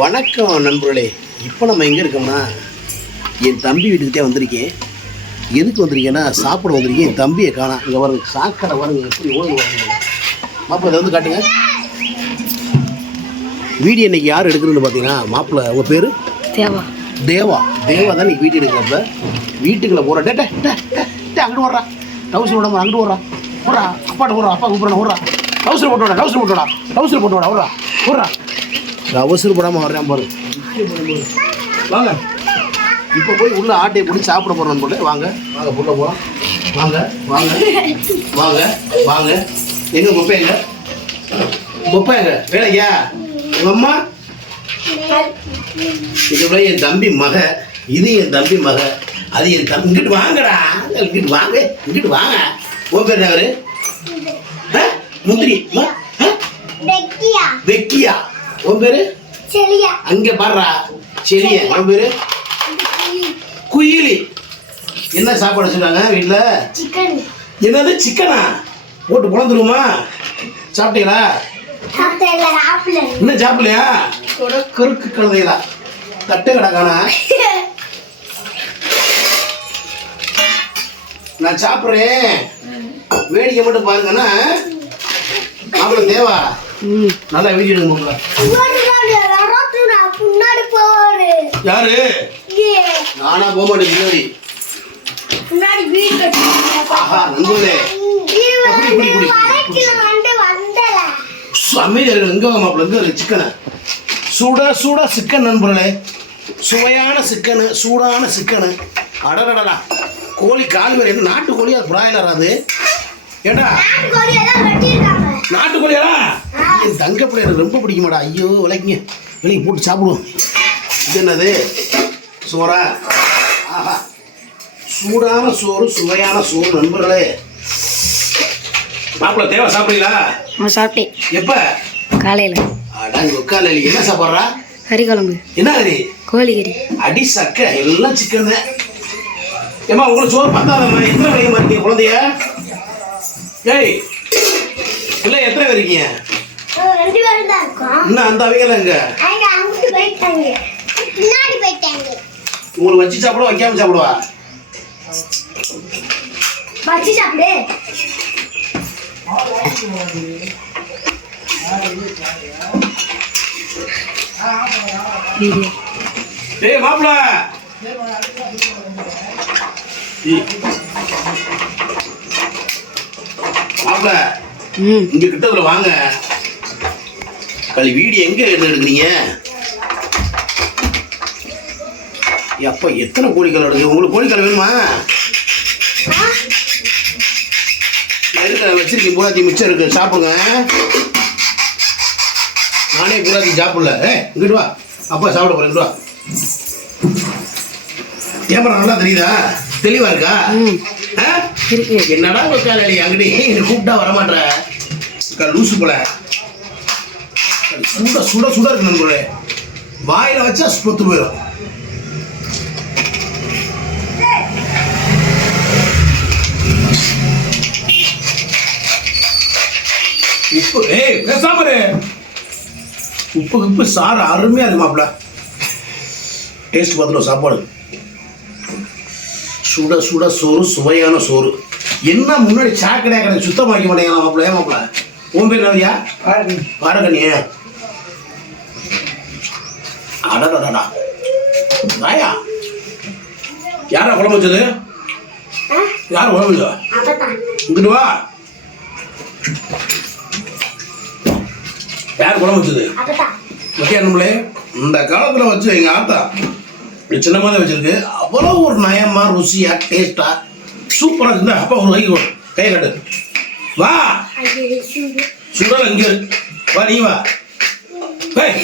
வணக்கம் நண்பர்களே. இப்போ நம்ம எங்கே இருக்கோம்னா என் தம்பி வீட்டுக்கிட்டே வந்திருக்கேன். எதுக்கு வந்திருக்கேன்னா சாப்பிட வந்திருக்கேன். என் தம்பியை காணாம். இங்கே பாருங்க, சாக்கடை பாருங்க எப்படி ஓடு வாங்க. மாப்பிள்ளை இதை வந்து காட்டுங்க. வீடியோ இன்றைக்கி யார் எடுக்கணும்னு பார்த்தீங்கன்னா மாப்பிள்ளை உங்கள் பேர் தேவா. தேவா தான் இன்றைக்கி வீட்டு எடுக்கிறப்ப வீட்டுக்குள்ளே போகிற அங்கிட்டு ஓடுறா. டவுசர் விடாம அங்கிட்டு ஓடுறா. ஓடுறா அப்பாட்ட ஓடுறா. அப்பா கூப்பிட்றா. ஓடுறா. டவுசர் போட்டு ஓடுறா. அவசரம் போடாமல் வர்றேன் பாரு. வாங்க இப்போ போய் உள்ள ஆட்டையை பிடிச்சி சாப்பிட போகிறோம் போல. வாங்க புள்ள போகிறோம். வாங்க எங்க பொப்பைங்க வேலையா உங்கள் அம்மா? இது என் தம்பி மக. இது என் தம்பி மக. அது என் தம்பி. இங்கிட்டு வாங்கடா. இங்கிட்டு வாங்க. உன் பேர் யாரு? முந்திரி வெக்கியா. உன் பேரு அங்க பாடுறா செலியா. உன் பேரு குயிலி. என்ன சாப்பாடு வச்சுருக்காங்க வீட்டில்? என்னது சிக்கனா? போட்டு குழந்துருமா? சாப்பிட்டீங்களா? இன்னும் சாப்பிடலையா? கருக்கு கழுதைகளா தட்டை கிடக்கானா? நான் சாப்பிட்றேன். வேடிக்கை மட்டும் பாருங்கன்னா மாப்பிள்ளை தேவா நல்லா வீடியோ எடுங்க. யாரு? நானா போக மாட்டேன். அமைதியா இருக்கு. எங்க மாப்பிள்ள சிக்கனை சூடா சிக்கன் நண்பர்களே. சுவையான சிக்கனு, சூடான சிக்கனு. அடடடா கோழி கால் வேறு. என்ன நாட்டுக்கோழி? அது பிராய்லர். அது ஏடா நாட்டுக்கோழியா? என் தங்க பிள்ளை எனக்கு ரொம்ப பிடிக்குமாடா. ஐயோ விளக்கிங்க விலைக்கு போட்டு சாப்பிடுவோம். இது என்னது? சோறா? ஆஹா சூடான சோறு, சுவையான சோறு நண்பர்களே. மாப்பிள்ள தேவை சாப்பிடுறீங்களா? சாப்பிட்டேன். எப்ப? காலையில். காலையில் என்ன சாப்பிட்றா? கறி குழம்பு. என்ன கறி? கோழி கறி. அடி சக்க எல்லாம் சிக்கன் தான். ஏமா உங்களுக்கு சோறு பத்தாதம்மா. எத்தனை வரைக்கும் இருக்கீங்க குழந்தைய? ஏய் இல்லை எத்தனை பேர் இருக்கீங்க? இன்னும் அந்த அவைகள் எங்க? உங்களுக்கு வச்சு சாப்பிடுவா வைக்காம சாப்பிடுவா? வச்சு சாப்பிடு. ஏய் மாப்பிள்ள மாப்பிள்ள இங்க கிட்டத்துல வாங்க. வீடியோ எங்க எடுக்கிறீங்க? எப்ப எத்தனை கோழிக்கால் எடுக்கு? உங்களுக்கு கோழிக்கால் வேணுமா? வச்சிருக்கேன். பூராத்தி மிச்சம் இருக்கு, சாப்பிடுங்க. நானே பூராத்தி சாப்பிடல. இங்கிட்டு வா. அப்பா சாப்பிட போறேன். இங்கிட்டு வா. கேமரா நல்லா தெரியுதா? தெளிவா இருக்கா? என்னடா காலி அங்கிட்டு கூப்பிட்டா வரமாட்டேற லூசு போல. சுட இருக்கு நண்பர்களே. வாயில வச்சா பொத்து போயிடும். உப்பு பேசாம உப்பு சாறு அருமையா இருக்கு மாப்பிள்ள. டேஸ்ட் பார்த்துடும் சாப்பாடு. சுட சோறு, சுவையான சோறு. என்ன முன்னாடி சாக்கடையா கடை சுத்தம் வைக்க மாட்டேங்களா மாப்பிள்ள? மாப்பிள்ள உன் பேர் நவியா? பாரகண்ணிய. அடடா நாயா யாரா குழம்பு வச்சது? யார் குழம்பு வச்சா? இங்கிட்டு வா. யார் குழம்பு வச்சது? ஓகே நம்மளே இந்த காலத்தில் வச்சு எங்கள் ஆத்தா சின்னமாக தான் வச்சிருக்கு. அவ்வளோ ஒரு நயமா, ருசியா, டேஸ்டா, சூப்பராக இருந்தா. அப்பா ஒரு கை கட்டு. வா சுடல இங்கே வா. நீ வா.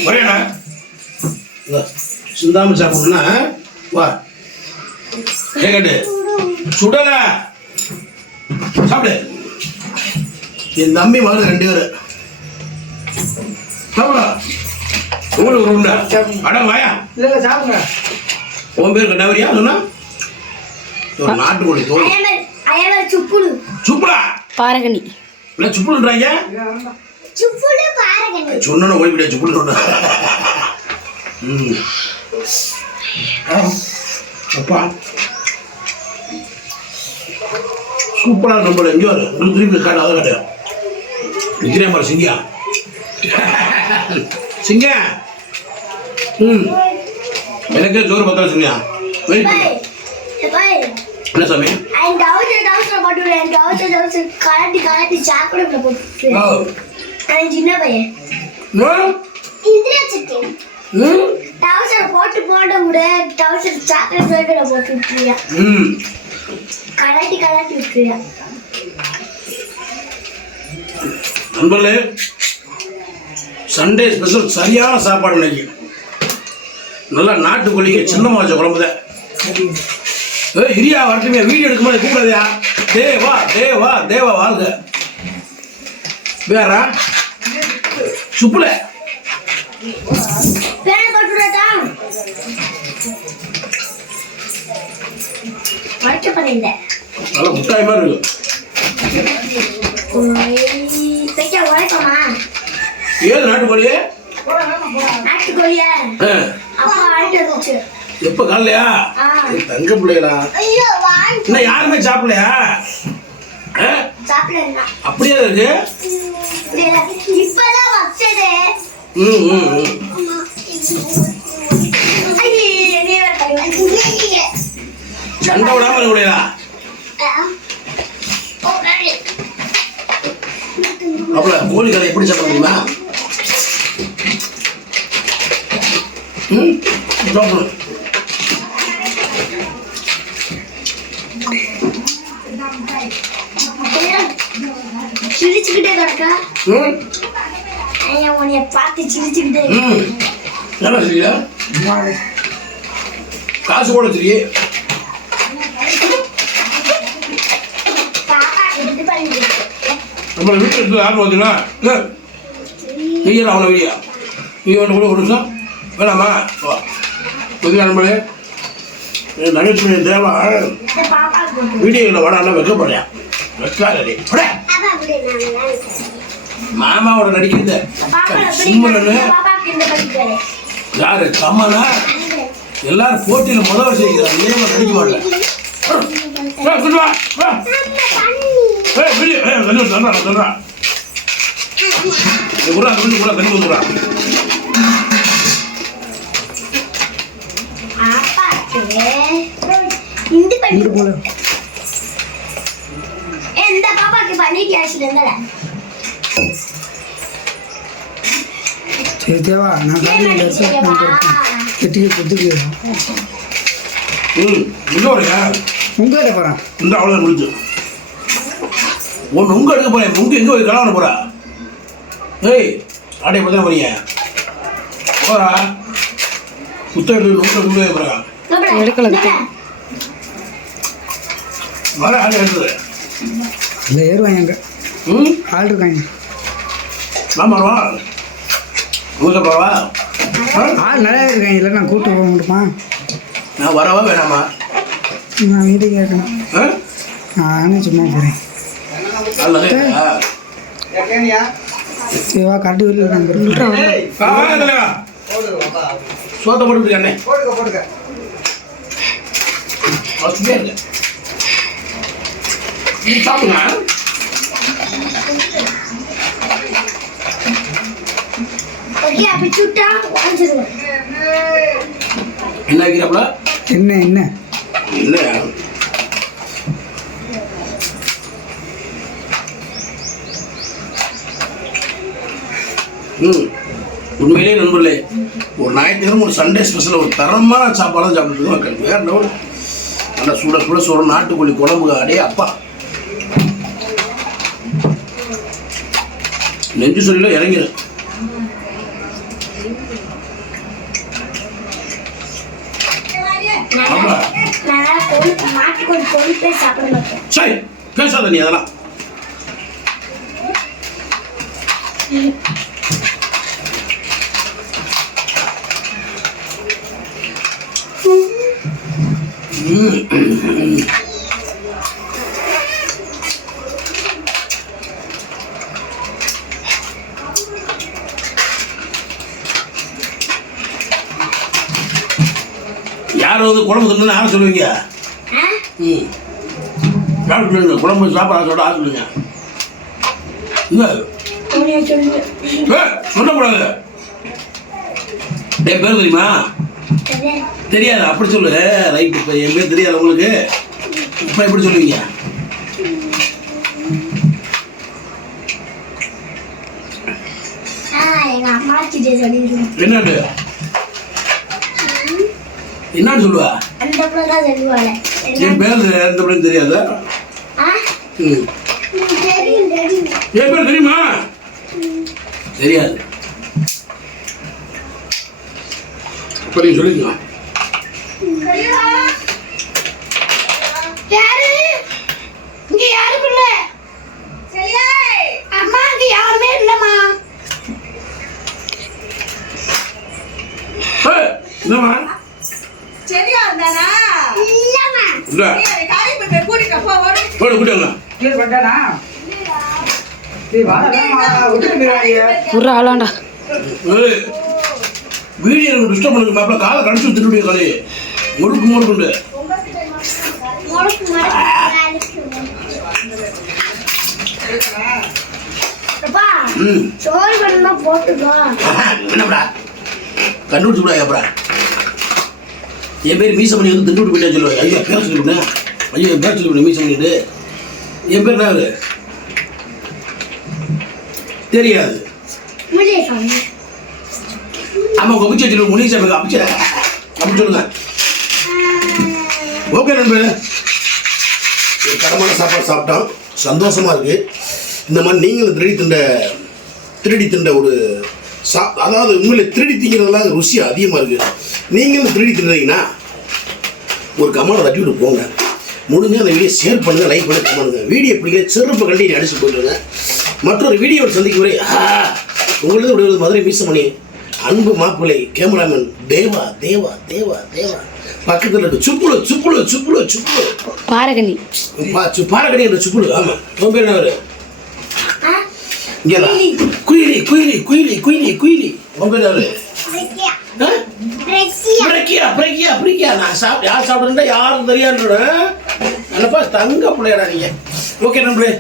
வரேண்ணா சிந்தாம சாப்பிடணும்னா வா. கை கட்டு. சுடல சாப்பிடு. என் தம்பி மகன் 2 பேர் சாப்பிடா. உங்களுக்கு உண்டா? அடம் வாயா. இல்லை சாப்பிடுங்க. உன் பேர் கண்டவரியா? சொன்னா ஒரு நாட்டுக்கோழி தோல். சுப்புடா பாரகணி. இல்லை சுப்புடுன்றாங்க. சொன்னா ஓடிவிட சுப்புடு சொன்ன. ம் அப்பா சூப்பராக நம்மள எங்கேயோ உங்களுக்கு திருப்பி காட்டு அதை காட்டு விஜய் மாதிரி சிங்கியா சிங்கா ம் எனக்கே ஜோறு பத்தாது சிங்கியா வெயிட் பண்ணு என்ன சாமி சின்ன பையன் போட்டு போட விட டவுசர் சாக்லேட் பேக்கெட் போட்டு விட்டுறியா கலாட்டி கலாட்டி விட்டுறியா நண்பர்களே சண்டே ஸ்பெஷல் சரியான சாப்பாடு இன்னைக்கு நல்லா நாட்டுக்கோழிக்கு சின்னமாக வச்ச குழம்பு தான் இரியா வரட்டுமே வீடியோ எடுக்கும்போது கூப்பிடாதியா தேவா வாழ்க வேற சுப்புல பேன போட்டுடா வர்க்க பண்ணீங்க நல்லா முட்டாய் மாதிரி இருக்கு பெட்டா வளர்க்கமா ஏது நாட்டுக்கோழியே நாட்டுக்கோழியா அப்பா ஆயிட்டு இருந்துச்சு எப்ப காலையா தங்க பிள்ளைகளா ஐயோ வாய் இன்னும் யாருமே சாப்பிடலையா சாப்பிடல அப்படியே இருக்கு இப்பதான் வச்சதே சண்டை விடாம இருக்கக்கூடியதா அப்பல கோழி கதை எப்படி சாப்பிட முடியுமா சாப்பிடணும் சிரிச்சுக்கிட்டே கிடக்கா உன்னைய பார்த்து சிரிச்சுக்கிட்டே என்ன சரியா காசு கூட தெரியே நம்ம வீட்டில் எடுத்து யாரும் பார்த்தீங்கன்னா நீயா அவனை வெளியா நீ ஒன்று கூட கொடுத்தோம் வேணாமா புதிய நண்பர்களே நகைச்சுவை தேவா வீடியோவில் வாடான்னா வைக்கப்படுறியா வைக்காதே மாமாவோட நடிக்கிறது சிம்மலன்னு யாரு கம்மனா எல்லாரும் போட்டியில் முதல் வருஷம் செய்கிறார் நேரம் நடிக்க மாட்டேன் இந்த பாப்பாக்கு பண்ணிட்டு ஆச்சுல சரி தேவா நான் கெட்டிக்கு குத்துக்கு உங்ககிட்ட போகிறேன் இந்த அவ்வளோ முடிஞ்சு ஒன்று உங்க எடுக்க போறேன் உங்க எங்கே போய் கலவன போறா ஏய் ஆடைய பத்திரம் போறீங்க போறா புத்தகம் நூற்று போறா எடுக்கல வர ஆள் எடுத்துது இல்லை ஏறுவாங்க ஆள் இருக்காங்க ஆமாவா உங்களுக்கு போவா ஆள் நிறையா இருக்காங்க இல்லை நான் கூப்பிட்டு போக முடியுமா நான் வரவா வேணாமா நான் வீட்டுக்கு கேட்கணும் நானே சும்மா போகிறேன் தேவா கட்டு வீட்டில் நாங்கள் சோத்த போட்டு அண்ணே சாப்பிடுங்க அப்படி சுட்டா உடஞ்சிருவேன் என்ன வைக்கிறப்பல என்ன என்ன என்ன உண்மையிலே நண்பர்களே ஒரு ஞாயிற்றுக்கிழமை ஒரு சண்டே ஸ்பெஷல் ஒரு தரமான சாப்பாடு சாப்பிட்டுருக்கோம் வேற லெவல் நல்லா சுட சுட சொல்ற நாட்டுக்கோழி குழம்பு அடே அப்பா நெஞ்சு சொல்லில இறங்கிடு நாட்டுக்கோழி கொழுப்பே சாப்பிட மாட்டேன் சரி பேசாத நீ அதெல்லாம் யார் வந்து குழம்பு தின்னு யாரை சொல்லுவீங்க? ம் யார் சொல்லுவீங்க? குழம்பு சாப்பாடு சொல்ல யார் சொல்லுவீங்க? இல்லை சொல்லக்கூடாது. என் பேர் தெரியுமா? தெரியாது. அப்படி சொல்லு. ரைட். இப்போ என் பேர் தெரியாது உங்களுக்கு. இப்போ எப்படி சொல்லுவீங்க? என்னது என்னன்னு சொல்லுவா? என் பேர் எந்த பிள்ளைன்னு தெரியாது. என் பேர் தெரியுமா? தெரியாது. இப்போ நீங்க சொல்லிங்க. இங்க யாரு பிள்ளை? அம்மா இங்க யாருமே இல்லம்மா. என்னம்மா? சரியா இருந்தானா? இல்லம்மா. இல்ல. நீ காரியப்பட்ட கூட்டிட்டு போ ஓடு. போடு கூட்டிங்க. கீழே கொண்டானா டேய் வாடா விட்டுட்டு போறாங்க ஒரு ஆளாண்டா. ஏய் வீடியோ டிஸ்டர்ப் பண்ணுங்க மாப்ள. காலை கடிச்சு தின்னுடைய காலை முழுக்கு முழுக்குண்டு. அப்பா சோறு பண்ணா போட்டுக்கோ. என்னப்படா கண்டுபிடிச்சு விடாங்க. அப்புறம் என் பேர் மீசமணி வந்து திண்டு விட்டு போயிட்டா சொல்லுவாங்க. ஐயா பேர சொல்லிவிட்டேன். ஐயா என் பேர சொல்லிவிட்டேன் மீசமணிட்டு. என் பேர் என்ன தெரியாது. ஆமா உங்க அபிச்சை சொல்லு. முனிஷா பேர் அபிச்சை அப்படி சொல்லுங்க. ஓகே நண்பர்களே, ஒரு தரமான சாப்பாடு சாப்பிட்டோம். சந்தோஷமா இருக்கு. இந்த மாதிரி நீங்களும் திருடி திண்ட ஒரு அதாவது உண்மையில திருடி திங்கிறதுலாம் ருசி அதிகமாக இருக்குது. நீங்களும் திருடி தின்றீங்கன்னா ஒரு கமெண்ட் தட்டி விட்டு போங்க. முடிஞ்சு அந்த வீடியோ ஷேர் பண்ணுங்கள், லைக் பண்ணி பண்ணுங்க. வீடியோ பிடிக்கல செருப்பு கண்டி அடிச்சு போயிட்டுருங்க. மற்றொரு வீடியோவில் சந்திக்கும் வரை உங்களுக்கு விடுவது மதுரை மீசமணி அன்பு மாப்பிள்ளை கேமராமேன் தேவா தேவா தேவா தேவா. பக்கத்தில் இருக்கு சுப்புளு சுப்புளு சுப்புளு சுப்புளு பாரகனி பாரகனி என்ற சுப்புளு. ஆமாம் உன் பேர் என்ன? இங்கே குயிலி குயிலி குயிலி குயிலி குயிலி. உன் பேர் யாரு? பிரக்கியா பிரக்கியா பிரக்கியா. நான் சாப்பிட்டு யார் சாப்பிட்றேன் யாரும் தெரியாதுன்ற என்னப்பா தங்க பிள்ளையாடா நீங்கள். ஓகே நண்பர்களே,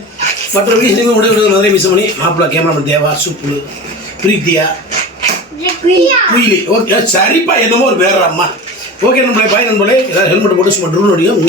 மற்ற வீடியோ உடைய மதுரை மீசமணி மாப்பிள்ளை கேமராமேன் தேவா சுப்புளு பிரீத்தியா குயிலி. ஓகே சரிப்பா என்னமோ ஒரு வேற அம்மா. ஓகே நண்பர்களே, பாய் நண்பர்களே. ஏதாவது ஹெல்மெட் போட்டு சும்மா ட்ரோன் அடிக்கும்.